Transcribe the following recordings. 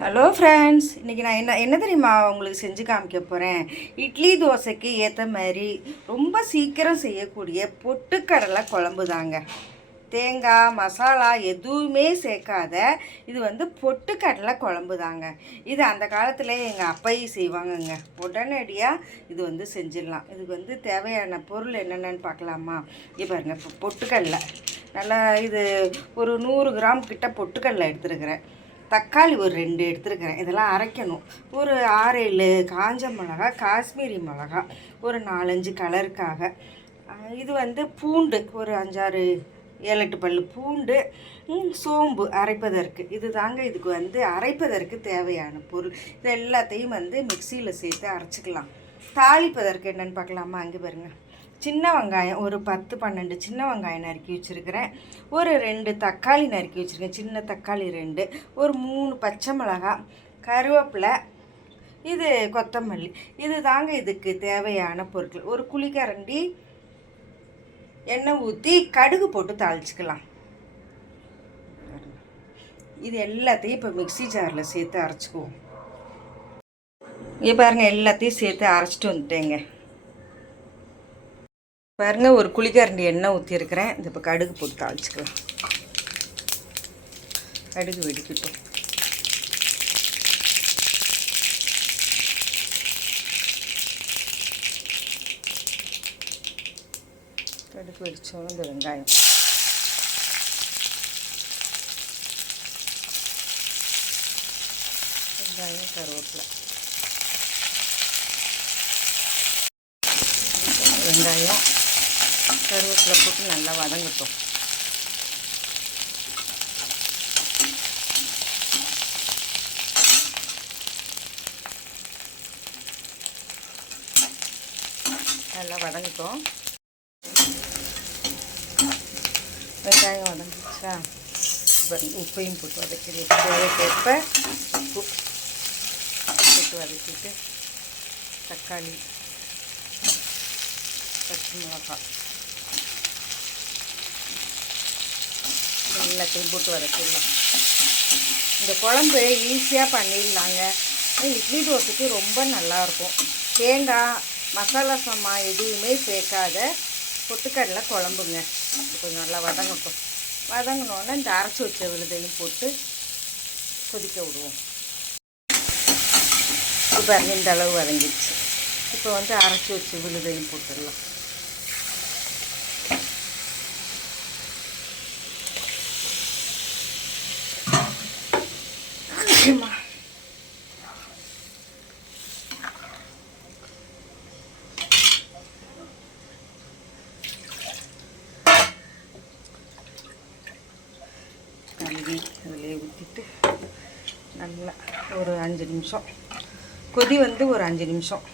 Hello friends, இன்றைக்கி நான் என்ன தெரியுமா உங்களுக்கு செஞ்சு காமிக்க போகிறேன். இட்லி தோசைக்கு ஏற்ற மாதிரி ரொம்ப சீக்கிரம் செய்யக்கூடிய பொட்டுக்கடலை குழம்பு தாங்க. தேங்காய் மசாலா எதுவுமே சேர்க்காத இது பொட்டுக்கடலை குழம்பு தாங்க. இது அந்த காலத்தில் எங்கள் அப்பையும் செய்வாங்கங்க. உடனடியாக இது செஞ்சிடலாம். இதுக்கு தேவையான பொருள் என்னென்னு பார்க்கலாமா? இப்போ பாருங்க, இப்போ பொட்டுக்கடலை நல்லா இது ஒரு 100 கிராம் கிட்ட பொட்டுக்கடலை எடுத்துருக்கிறேன். தக்காளி ஒரு 2 எடுத்துருக்கிறேன். இதெல்லாம் அரைக்கணும். ஒரு 6-7 காஞ்ச மிளகா, காஷ்மீரி மிளகா, ஒரு 4-5 கலருக்காக. இது பூண்டு ஒரு 5-6 7-8 பல் பூண்டு, சோம்பு அரைப்பதற்கு. இது தாங்க இதுக்கு அரைப்பதற்கு தேவையான பொருள். இது எல்லாத்தையும் மிக்சியில் சேர்த்து அரைச்சிக்கலாம். தாளிப்பதற்கு என்னென்னு பார்க்கலாமா? அங்கே பாருங்கள், சின்ன வெங்காயம் ஒரு 10-12 சின்ன வெங்காயம் நறுக்கி வச்சுருக்கிறேன். ஒரு 2 தக்காளி நறுக்கி வச்சுருக்கேன், சின்ன தக்காளி 2, ஒரு 3 பச்சை மிளகாய், கருவேப்பிலை, இது கொத்தமல்லி. இது தாங்க இதுக்கு தேவையான பொருட்கள். ஒரு குழிக்கரண்டி எண்ணெய் ஊற்றி கடுகு போட்டு தாளிச்சிக்கலாம். இது எல்லாத்தையும் இப்போ மிக்சி ஜாரில் சேர்த்து அரைச்சிக்குவோம். இங்கே பாருங்கள், எல்லாத்தையும் சேர்த்து அரைச்சிட்டு வந்துட்டேங்க. பாருங்கள், ஒரு குழிக்கரண்டி எண்ணெய் ஊற்றிருக்கிறேன். இந்த இப்போ கடுகு போட்டு தாளிச்சிக்கலாம். கடுகு வெடிக்கட்டும். கடுகு வெடிச்சோம். இந்த வெங்காயம் கருவேப்பிலை, வெங்காயம் கருவேப்பிலை போட்டு நல்லா வதங்கட்டும். நல்லா வதங்கட்டும். வெங்காயம் வதங்கிச்சா, உப்பையும் போட்டு வதக்கிடுவோம். தேவைக்கேற்ப உப்பு போட்டு வதக்கிட்டு தக்காளி, பச்சை மிளகாய் எல்லாத்தையும் போட்டு வதக்கிடலாம். இந்த குழம்பு ஈஸியாக பண்ணிடலாங்க. இட்லி தோசைக்கு ரொம்ப நல்லாயிருக்கும். தேங்காய் மசாலா சாமான் எதுவுமே சேர்க்காத பொட்டுக்கடலை குழம்புங்க. இது கொஞ்சம் நல்லா வதங்கட்டும். வதங்கினோன்னே இந்த அரைச்சி வச்ச விழுதையும் போட்டு கொதிக்க விடுவோம். இப்போ இந்த அளவு வதங்கிடுச்சு. இப்போ அரைச்சி வச்ச விழுதையும் போட்டுடலாம். கழுவி அதிலே ஊற்றிட்டு நல்லா ஒரு 5 நிமிஷம் கொதி ஒரு 5 நிமிஷம்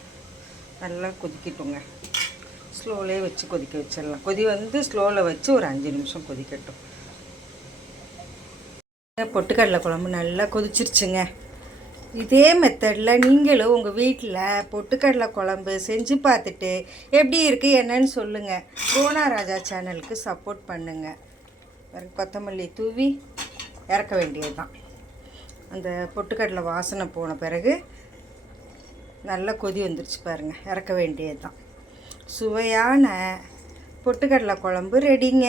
நல்லா கொதிக்கட்டுங்க. ஸ்லோவிலே வச்சு கொதிக்க வச்சிடலாம். கொதி ஸ்லோவில் வச்சு ஒரு 5 நிமிஷம் கொதிக்கட்டும். பொட்டுக்கடலை குழம்பு நல்லா கொதிச்சிருச்சுங்க. இதே மெத்தடில் நீங்களும் உங்கள் வீட்டில் பொட்டுக்கடலை குழம்பு செஞ்சு பார்த்துட்டு எப்படி இருக்குது என்னன்னு சொல்லுங்கள். கோனா ராஜா சேனலுக்கு சப்போர்ட் பண்ணுங்கள். கொத்தமல்லி தூவி இறக்க வேண்டியது தான். அந்த பொட்டுக்கடலை வாசனை போன பிறகு நல்லா கொதி வந்துருச்சு பாருங்கள், இறக்க வேண்டியது தான். சுவையான பொட்டுக்கடலை குழம்பு ரெடிங்க.